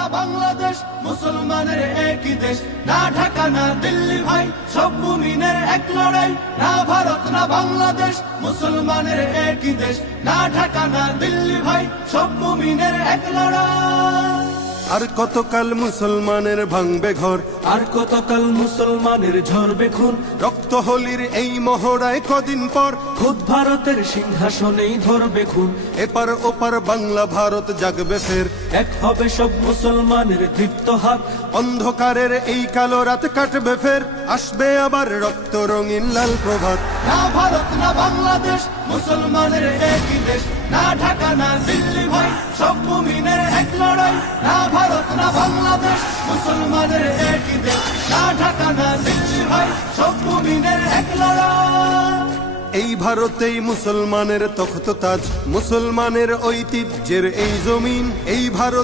না বাংলাদেশ, মুসলমানের একই দেশ। না ঢাকা না দিল্লি ভাই, সব মুমিনের এক লড়াই। না ভারত না বাংলাদেশ, মুসলমানের একই দেশ। না ঢাকা না দিল্লি ভাই, সব মুমিনের এক লড়াই। আর কতকাল মুসলমানের ভাঙবে ঘর, আর কতকাল মুসলমানের ঝরবে খুন। রক্ত হোলির এই মহড়ায় কদিন পর খুদ ভারতের সিংহাসনেই ধরবে খুন। এপার ওপার বাংলা ভারত জাগবে ফের, এক হবে সব মুসলমানের দীপ্ত হাত। অন্ধকারের এই কালো রাত কাটবে ফের, আসবে আবার রক্ত রঙিন লাল প্রভাত। না ভারত না বাংলাদেশ, মুসলমানের একই দেশ। না ঢাকা না দিল্লি ভাই, সব মুমিনের এক লড়াই। না ভারত না বাংলাদেশ, মুসলমানের একই দেশ। না ঢাকা না দিল্লি ভাই, সব মুমিনের এক লড়াই। এই ভারতেই মুসলমানের তখ্ত তাজ, মুসলমানের ঐতিহ্যের এই জমিন। এই ভারত